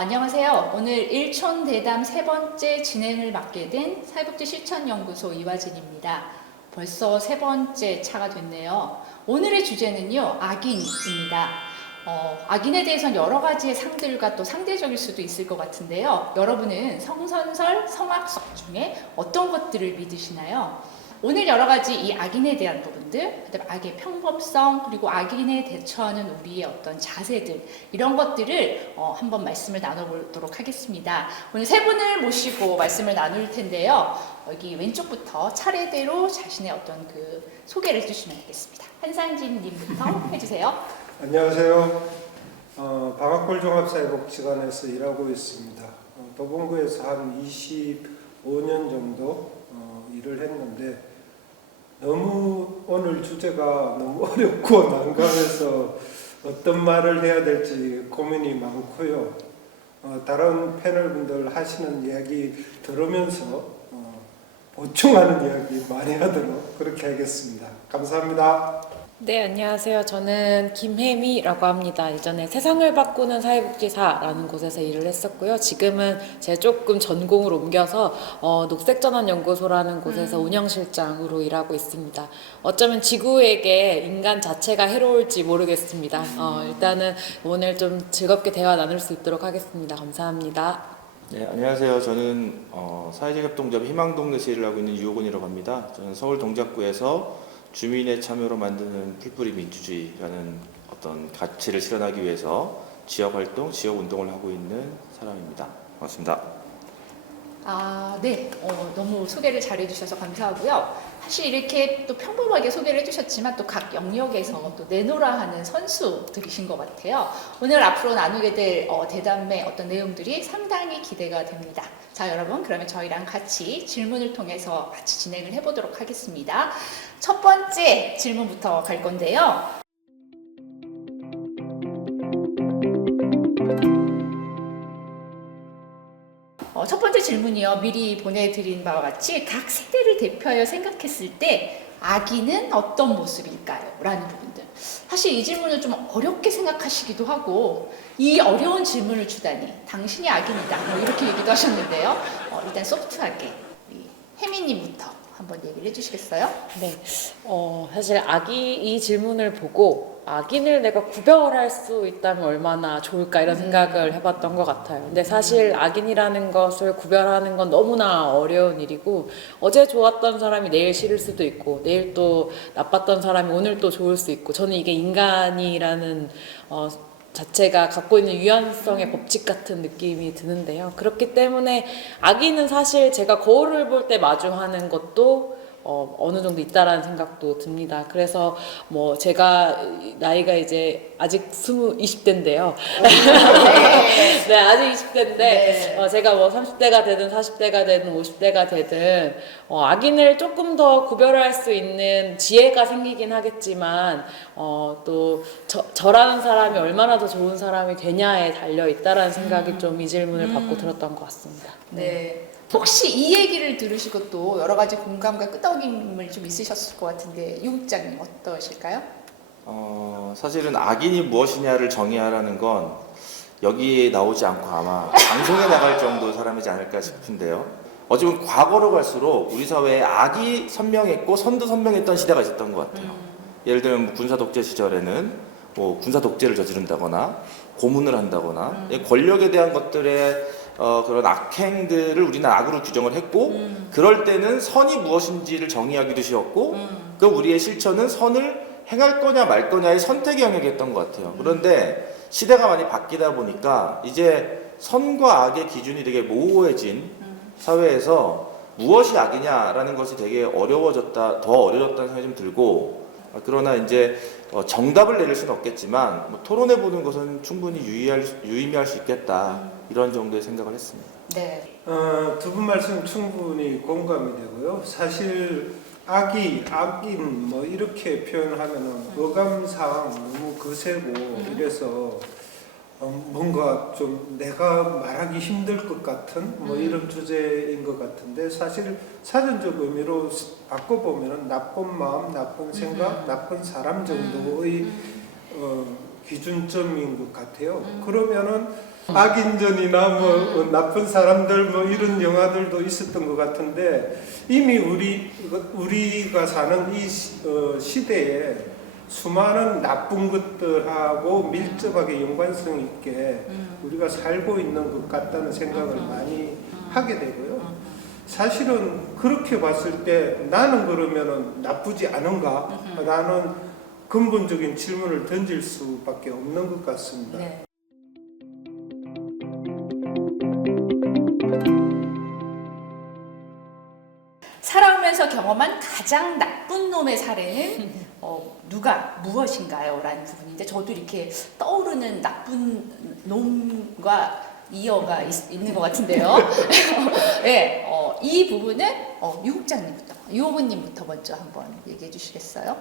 안녕하세요. 오늘 일촌대담 세 번째 진행을 맡게 된 사회복지실천연구소 이화진입니다. 벌써 세 번째 차가 됐네요. 오늘의 주제는요, 악인입니다. 악인에 대해서는 여러 가지의 상들과 또 상대적일 수도 있을 것 같은데요. 여러분은 성선설, 성악설 중에 어떤 것들을 믿으시나요? 오늘 여러 가지 이 악인에 대한 부분들, 그다음 악의 평범성, 그리고 악인에 대처하는 우리의 어떤 자세들, 이런 것들을 한번 말씀을 나눠보도록 하겠습니다. 오늘 세 분을 모시고 말씀을 나눌 텐데요. 여기 왼쪽부터 차례대로 자신의 어떤 그 소개를 해주시면 되겠습니다. 한상진 님부터 해주세요. 안녕하세요. 방학골 종합사회복지관에서 일하고 있습니다. 도봉구에서 한 25년 정도 일을 했는데 너무 오늘 주제가 너무 어렵고 난감해서 어떤 말을 해야 될지 고민이 많고요. 다른 패널분들 하시는 이야기 들으면서 보충하는 이야기 많이 하도록 그렇게 하겠습니다. 감사합니다. 네, 안녕하세요. 저는 김혜미라고 합니다. 예전에 세상을 바꾸는 사회복지사라는 곳에서 일을 했었고요. 지금은 제 조금 전공을 옮겨서 녹색전환연구소라는 곳에서 운영실장으로 일하고 있습니다. 어쩌면 지구에게 인간 자체가 해로울지 모르겠습니다. 일단은 오늘 좀 즐겁게 대화 나눌 수 있도록 하겠습니다. 감사합니다. 네, 안녕하세요. 저는 사회적협동조합 희망동네에서 일을 하고 있는 유호곤이라고 합니다. 저는 서울 동작구에서 주민의 참여로 만드는 풀뿌리 민주주의라는 어떤 가치를 실현하기 위해서 지역활동, 지역운동을 하고 있는 사람입니다. 반갑습니다. 네. 너무 소개를 잘 해주셔서 감사하고요. 사실 이렇게 또 평범하게 소개를 해주셨지만 또 각 영역에서 또 내노라 하는 선수들이신 것 같아요. 오늘 앞으로 나누게 될 대담의 어떤 내용들이 상당히 기대가 됩니다. 자, 여러분, 그러면 저희랑 같이 질문을 통해서 같이 진행을 해보도록 하겠습니다. 첫 번째 질문부터 갈 건데요. 첫 번째 질문이요. 미리 보내드린 바와 같이 각 세대를 대표하여 생각했을 때 악인은 어떤 모습일까요? 라는 부분들. 사실 이 질문을 좀 어렵게 생각하시기도 하고 이 어려운 질문을 주다니 당신이 악인이다. 뭐 이렇게 얘기도 하셨는데요. 일단 소프트하게 혜미님부터 한번 얘기를 해주시겠어요? 네, 사실 이 질문을 보고 악인을 내가 구별할 수 있다면 얼마나 좋을까 이런 생각을 해봤던 것 같아요. 근데 사실 악인이라는 것을 구별하는 건 너무나 어려운 일이고 어제 좋았던 사람이 내일 싫을 수도 있고 내일 또 나빴던 사람이 오늘 또 좋을 수 있고 저는 이게 인간이라는 자체가 갖고 있는 유연성의 법칙 같은 느낌이 드는데요. 그렇기 때문에 악인은 사실 제가 거울을 볼 때 마주하는 것도 어느 정도 있다라는 생각도 듭니다. 그래서 뭐 제가 나이가 이제 아직 20대인데요. 네, 아직 20대인데 네. 제가 뭐 30대가 되든 40대가 되든 50대가 되든 악인을 조금 더 구별할 수 있는 지혜가 생기긴 하겠지만 또 저라는 사람이 얼마나 더 좋은 사람이 되냐에 달려 있다라는 생각이 좀 이 질문을 받고 들었던 것 같습니다. 네. 혹시 이 얘기를 들으시고 또 여러 가지 공감과 끄덕임을 좀 있으셨을 것 같은데 유 국장님 어떠실까요? 사실은 악인이 무엇이냐를 정의하라는 건 여기에 나오지 않고 아마 방송에 나갈 정도 사람이지 않을까 싶은데요. 어쩌면 과거로 갈수록 우리 사회에 악이 선명했고 선도 선명했던 시대가 있었던 것 같아요. 예를 들면 뭐 군사 독재 시절에는 뭐 군사 독재를 저지른다거나 고문을 한다거나 권력에 대한 것들의 그런 악행들을 우리는 악으로 규정을 했고 그럴 때는 선이 무엇인지를 정의하기도 쉬웠고 그럼 우리의 실천은 선을 행할 거냐 말 거냐의 선택의 영역이었던 것 같아요. 그런데 시대가 많이 바뀌다 보니까 이제 선과 악의 기준이 되게 모호해진 사회에서 무엇이 악이냐라는 것이 되게 더 어려워졌다는 생각이 좀 들고 그러나 이제 정답을 내릴 수는 없겠지만 뭐 토론해보는 것은 충분히 유의미할 수 있겠다 이런 정도의 생각을 했습니다. 네. 두 분 말씀 충분히 공감이 되고요. 사실 악인 뭐 이렇게 표현하면은 어감상 너무 거세고 이래서 뭔가 좀 내가 말하기 힘들 것 같은 뭐 이런 주제인 것 같은데 사실 사전적 의미로 바꿔보면은 나쁜 마음, 나쁜 생각, 나쁜 사람 정도의 기준점인 것 같아요. 그러면은 악인전이나 뭐 나쁜 사람들 뭐 이런 영화들도 있었던 것 같은데 이미 우리가 사는 이 시대에 수많은 나쁜 것들하고 밀접하게 연관성 있게 우리가 살고 있는 것 같다는 생각을 많이 하게 되고요. 사실은 그렇게 봤을 때 나는 그러면은 나쁘지 않은가? 라는 근본적인 질문을 던질 수밖에 없는 것 같습니다. 네. 살아오면서 경험한 가장 나쁜 놈의 사례는 무엇인가요? 라는 부분인데 저도 이렇게 떠오르는 나쁜 놈과 이어가 있는 것 같은데요. 네, 이 부분은 유 국장님부터, 유 후보님부터 먼저 한번 얘기해 주시겠어요?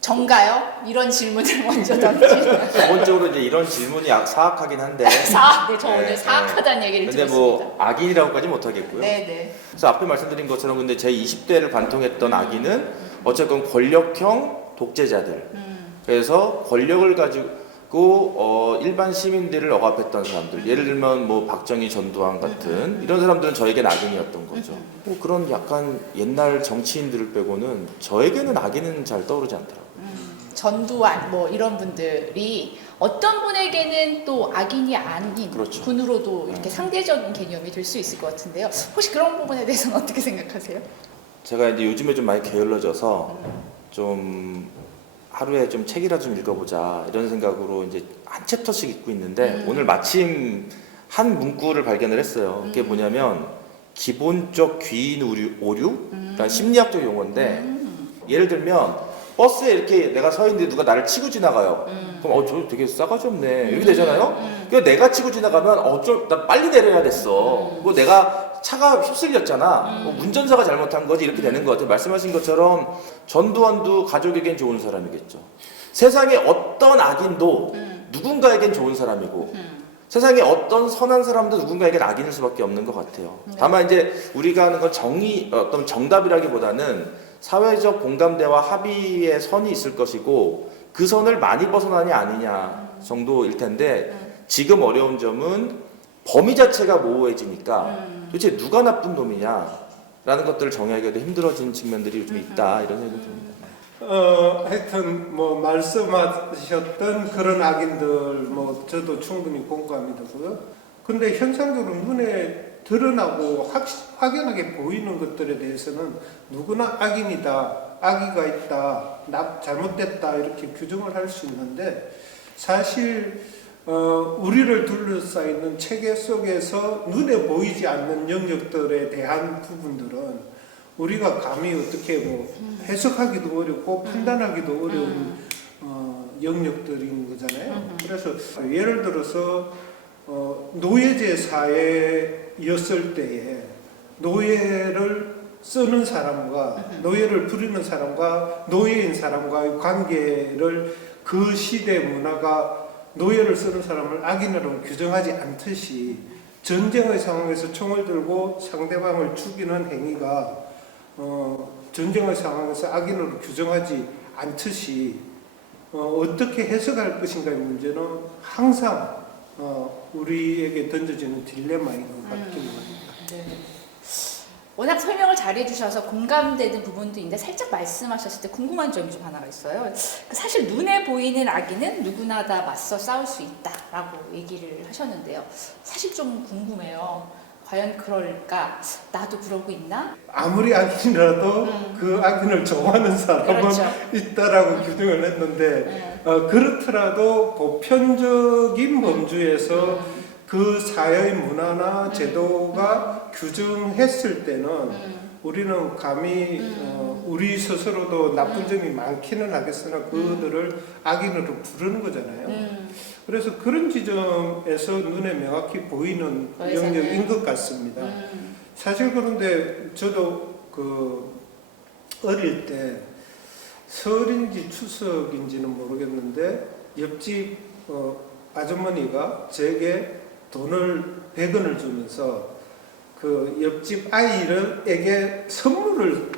정가요? 이런 질문을 먼저 던지는. 기본적으로 이제 이런 질문이 사악하긴 한데. 네, 저 오늘 사악하다는 얘기를 근데 들었습니다. 뭐 악인이라고까지 못하겠고요. 네. 그래서 앞에 말씀드린 것처럼 근데 제 20대를 관통했던 악인은 어쨌건 권력형 독재자들. 그래서 권력을 가지고 일반 시민들을 억압했던 사람들. 예를 들면 뭐 박정희, 전두환 같은 이런 사람들은 저에게는 악인이었던 거죠. 뭐 그런 약간 옛날 정치인들을 빼고는 저에게는 악인은 잘 떠오르지 않더라고요. 전두환 뭐 이런 분들이 어떤 분에게는 또 악인이 아닌 그렇죠. 분으로도 이렇게 상대적인 개념이 될 수 있을 것 같은데요. 혹시 그런 부분에 대해서는 어떻게 생각하세요? 제가 이제 요즘에 좀 많이 게을러져서 좀 하루에 좀 책이라도 좀 읽어보자 이런 생각으로 이제 한 챕터씩 읽고 있는데 오늘 마침 한 문구를 발견을 했어요. 그게 뭐냐면 기본적 귀인 오류? 그러니까 심리학적 용어인데 예를 들면 버스에 이렇게 내가 서 있는데 누가 나를 치고 지나가요. 그럼 저 되게 싸가지 없네 이렇게 되잖아요. 그러니까 내가 치고 지나가면 나 빨리 내려야 됐어. 그리고 내가 차가 휩쓸렸잖아. 운전사가 잘못한 거지 이렇게 되는 것 같아요. 말씀하신 것처럼 전두환도 가족에겐 좋은 사람이겠죠. 세상에 어떤 악인도 누군가에겐 좋은 사람이고 세상에 어떤 선한 사람도 누군가에겐 악인일 수밖에 없는 것 같아요. 다만 이제 우리가 하는 건 어떤 정답이라기보다는 사회적 공감대와 합의의 선이 있을 것이고 그 선을 많이 벗어나냐 아니냐 정도일 텐데 지금 어려운 점은 범위 자체가 모호해지니까 도대체 누가 나쁜 놈이냐라는 것들을 정의하기도 힘들어진 측면들이 좀 있다 이런 생각이 듭니다. 하여튼 뭐 말씀하셨던 그런 악인들 뭐 저도 충분히 공감이 되고요. 근데 현상적으로 눈에 드러나고 확연하게 보이는 것들에 대해서는 누구나 악인이다, 악의가 있다, 잘못됐다 이렇게 규정을 할 수 있는데 사실 우리를 둘러싸이는 체계 속에서 눈에 보이지 않는 영역들에 대한 부분들은 우리가 감히 어떻게 뭐 해석하기도 어렵고 판단하기도 어려운 영역들인 거잖아요. 그래서 예를 들어서 노예제 사회였을 때에 노예를 쓰는 사람과 노예를 부리는 사람과 노예인 사람과의 관계를 그 시대 문화가 노예를 쓰는 사람을 악인으로 규정하지 않듯이 전쟁의 상황에서 총을 들고 상대방을 죽이는 행위가 전쟁의 상황에서 악인으로 규정하지 않듯이 어떻게 해석할 것인가의 문제는 항상 우리에게 던져지는 딜레마인 것 같긴 합니다. 네. 워낙 설명을 잘 해주셔서 공감되는 부분도 있는데 살짝 말씀하셨을 때 궁금한 점이 좀 하나가 있어요. 사실 눈에 보이는 악인은 누구나 다 맞서 싸울 수 있다라고 얘기를 하셨는데요. 사실 좀 궁금해요. 과연 그럴까? 나도 그러고 있나? 아무리 악인이라도 그 악인을 좋아하는 사람은 그렇죠. 있다라고 규정을 했는데 그렇더라도 보편적인 범주에서 그 사회의 문화나 제도가 규정했을 때는 우리는 감히 우리 스스로도 나쁜 점이 많기는 하겠으나 그들을 악인으로 부르는 거잖아요. 그래서 그런 지점에서 눈에 명확히 보이는 영역인 것 같습니다. 사실 그런데 저도 어릴 때 설인지 추석인지는 모르겠는데 옆집 아주머니가 제게 돈을 100원을 주면서 그 옆집 아이에게 선물을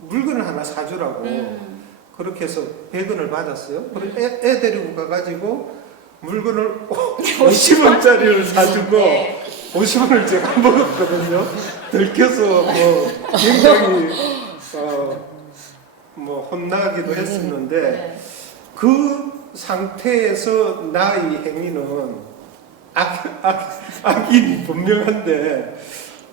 물건을 하나 사주라고 그렇게 해서 100원을 받았어요. 그래서 애 데리고 가가지고 물건을 50원짜리를 사주고 네. 50원을 제가 먹었거든요. 들켜서 뭐 굉장히 뭐 혼나기도 했었는데 네. 그 상태에서 나의 행위는 악이 분명한데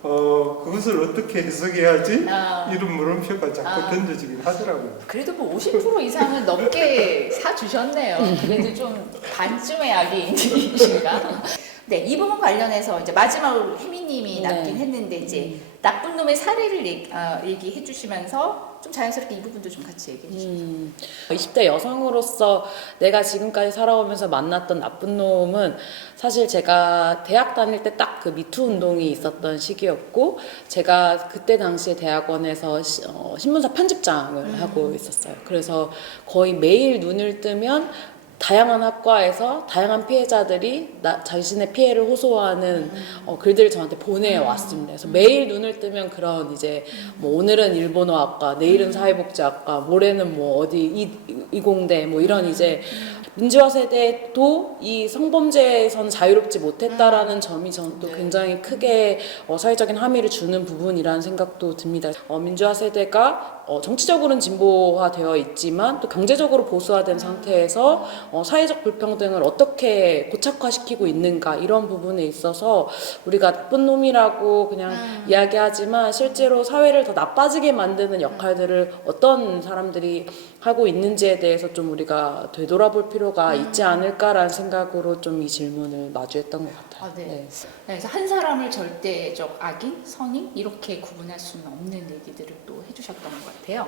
그것을 어떻게 해석해야지? 이런 물음표가 자꾸 던져지긴 하더라고요. 그래도 뭐 50% 이상은 넘게 사주셨네요. 그래도 좀 반쯤의 악인이신가? 네, 이 부분 관련해서 이제 마지막으로 혜미님이 남긴 했는데 이제 나쁜 놈의 사례를 얘기해 주시면서 좀 자연스럽게 이 부분도 좀 같이 얘기해 주시죠. 20대 여성으로서 내가 지금까지 살아오면서 만났던 나쁜 놈은 사실 제가 대학 다닐 때 딱 그 미투 운동이 있었던 시기였고 제가 그때 당시에 대학원에서 신문사 편집장을 하고 있었어요. 그래서 거의 매일 눈을 뜨면 다양한 학과에서 다양한 피해자들이 자신의 피해를 호소하는 글들을 저한테 보내왔습니다. 그래서 매일 눈을 뜨면 그런 이제 뭐 오늘은 일본어학과, 내일은 사회복지학과, 모레는 뭐 어디 이공대 뭐 이런 이제 민주화 세대도 이 성범죄에서는 자유롭지 못했다라는 점이 저는 또 굉장히 크게 사회적인 함의를 주는 부분이라는 생각도 듭니다. 민주화 세대가 정치적으로는 진보화되어 있지만 또 경제적으로 보수화된 상태에서 사회적 불평등을 어떻게 고착화시키고 있는가 이런 부분에 있어서 우리가 나쁜 놈이라고 그냥 이야기하지만 실제로 사회를 더 나빠지게 만드는 역할들을 어떤 사람들이 하고 있는지에 대해서 좀 우리가 되돌아볼 필요가 있지 않을까라는 생각으로 좀 이 질문을 마주했던 것 같아요. 네. 네. 그래서 한 사람을 절대적 악인, 선인 이렇게 구분할 수는 없는 얘기들을 또 해주셨던 것 같아요.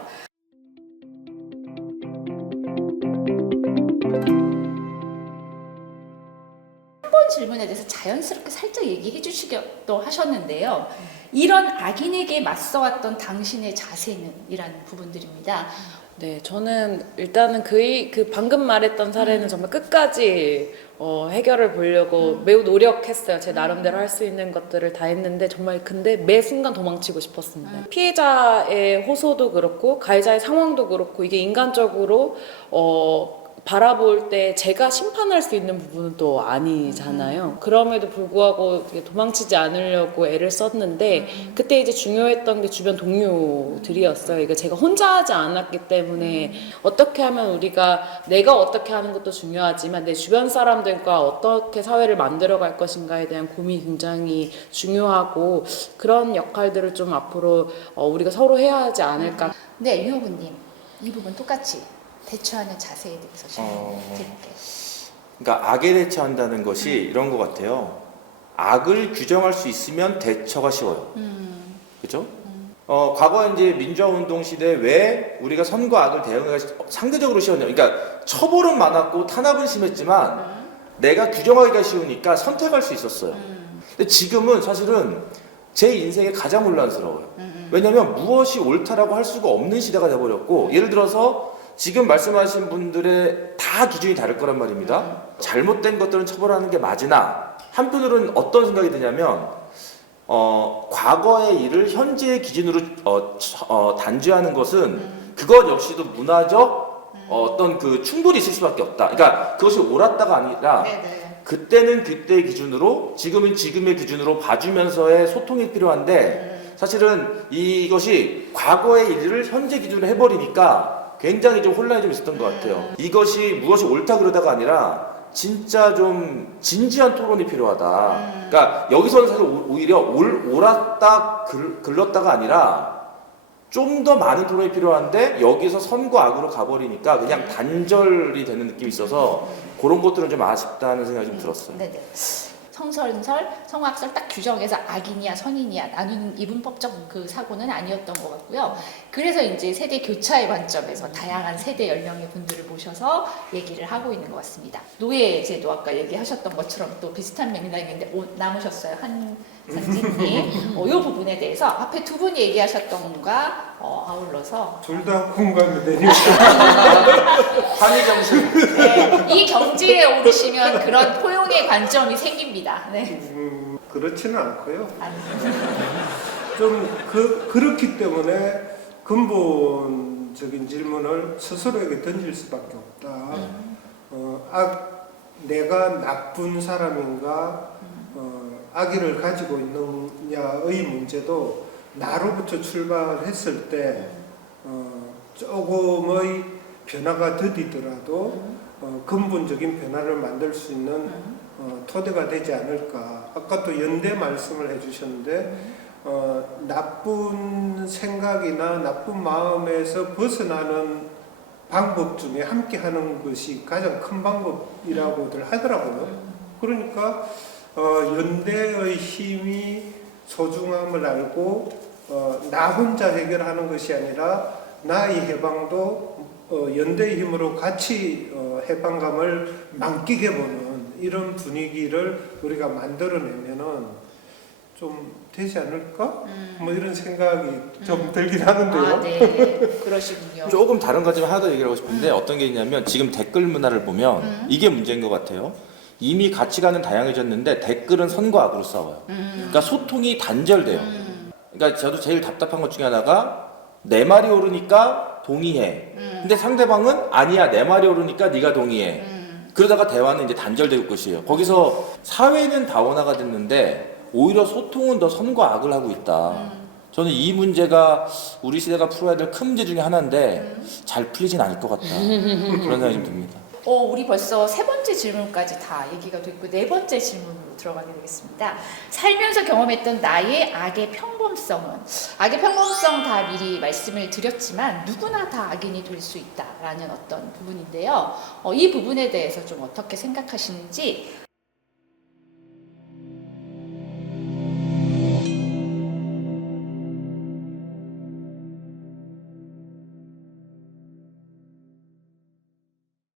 한 번 질문에 대해서 자연스럽게 살짝 얘기해 주시기도 하셨는데요. 이런 악인에게 맞서왔던 당신의 자세는? 이라는 부분들입니다. 네, 저는 일단은 그 방금 말했던 사례는 정말 끝까지 해결을 보려고 매우 노력했어요. 제 나름대로 할 수 있는 것들을 다 했는데 정말 근데 매 순간 도망치고 싶었습니다. 피해자의 호소도 그렇고 가해자의 상황도 그렇고 이게 인간적으로 바라볼 때 제가 심판할 수 있는 부분은 또 아니잖아요. 그럼에도 불구하고 도망치지 않으려고 애를 썼는데 그때 이제 중요했던 게 주변 동료들이었어요. 이거 제가 혼자 하지 않았기 때문에 어떻게 하면 내가 어떻게 하는 것도 중요하지만 내 주변 사람들과 어떻게 사회를 만들어갈 것인가에 대한 고민이 굉장히 중요하고 그런 역할들을 좀 앞으로 우리가 서로 해야 하지 않을까. 네, 유호부님 이 부분 똑같이 대처하는 자세에 대해서 질문 드릴게요. 그러니까 악에 대처한다는 것이 이런 것 같아요. 악을 규정할 수 있으면 대처가 쉬워요. 그죠? 과거에 이제 민주화운동 시대에 왜 우리가 선과 악을 대응하기가 상대적으로 쉬웠냐. 그러니까 처벌은 많았고 탄압은 심했지만 내가 규정하기가 쉬우니까 선택할 수 있었어요. 근데 지금은 사실은 제 인생에 가장 혼란스러워요. 왜냐하면 무엇이 옳다라고 할 수가 없는 시대가 돼버렸고 예를 들어서 지금 말씀하신 분들의 다 기준이 다를 거란 말입니다. 잘못된 것들은 처벌하는 게 맞으나 한편으로는 어떤 생각이 드냐면 과거의 일을 현재의 기준으로 단죄하는 것은 그것 역시도 문화적 어떤 그 충돌이 있을 수밖에 없다. 그러니까 그것이 옳았다가 아니라 그때는 그때의 기준으로 지금은 지금의 기준으로 봐주면서의 소통이 필요한데 사실은 이것이 과거의 일을 현재 기준으로 해버리니까 굉장히 좀 혼란이 좀 있었던 것 같아요. 이것이 무엇이 옳다 그러다가 아니라 진짜 좀 진지한 토론이 필요하다. 그러니까 여기서는 사실 오히려 옳았다 글렀다가 아니라 좀 더 많은 토론이 필요한데 여기서 선과 악으로 가버리니까 그냥 단절이 되는 느낌이 있어서 그런 것들은 좀 아쉽다는 생각이 좀 들었어요. 네네. 성선설, 성악설 딱 규정해서 악인이야 선인이야 나누는 이분법적 그 사고는 아니었던 것 같고요. 그래서 이제 세대 교차의 관점에서 다양한 세대 연령의 분들을 모셔서 얘기를 하고 있는 것 같습니다. 노예제도 아까 얘기하셨던 것처럼 또 비슷한 맥락인데 남으셨어요. 한상진님. 이 부분에 대해서 앞에 두 분이 얘기하셨던 것과 아울러서 둘 다 공감이 되니까 환희정신. 네, 이 경지에 오르시면 그런 포용의 관점이 생깁니다. 네. 그렇지는 않고요. 좀 그렇기 때문에 근본적인 질문을 스스로에게 던질 수밖에 없다. 내가 나쁜 사람인가 악의를 가지고 있느냐의 문제도 나로부터 출발했을 때 조금의 변화가 더디더라도 근본적인 변화를 만들 수 있는 토대가 되지 않을까. 아까 또 연대 말씀을 해주셨는데 나쁜 생각이나 나쁜 마음에서 벗어나는 방법 중에 함께 하는 것이 가장 큰 방법이라고들 하더라고요. 그러니까 연대의 힘이 소중함을 알고 나 혼자 해결하는 것이 아니라 나의 해방도 연대의 힘으로 같이 해방감을 만끽해 보는 이런 분위기를 우리가 만들어내면은 좀 되지 않을까? 뭐 이런 생각이 좀 들긴 하는데요. 아, 네. 그러시군요. 조금 다른 거 좀 하나 더 얘기하고 싶은데 어떤 게 있냐면 지금 댓글 문화를 보면 이게 문제인 것 같아요. 이미 가치관은 다양해졌는데 댓글은 선과 악으로 싸워요. 그러니까 소통이 단절돼요. 그러니까 저도 제일 답답한 것 중에 하나가 내 말이 옳으니까 동의해. 근데 상대방은 아니야 내 말이 옳으니까 네가 동의해. 그러다가 대화는 이제 단절되고 끝이에요. 거기서 사회는 다원화가 됐는데 오히려 소통은 더 선과 악을 하고 있다. 저는 이 문제가 우리 시대가 풀어야 될 큰 문제 중에 하나인데 잘 풀리진 않을 것 같다. 그런 생각이 좀 듭니다. 우리 벌써 세 번째 질문까지 다 얘기가 됐고 네 번째 질문으로 들어가게 되겠습니다. 살면서 경험했던 나의 악의 평범성은 악의 평범성 다 미리 말씀을 드렸지만 누구나 다 악인이 될 수 있다라는 어떤 부분인데요. 이 부분에 대해서 좀 어떻게 생각하시는지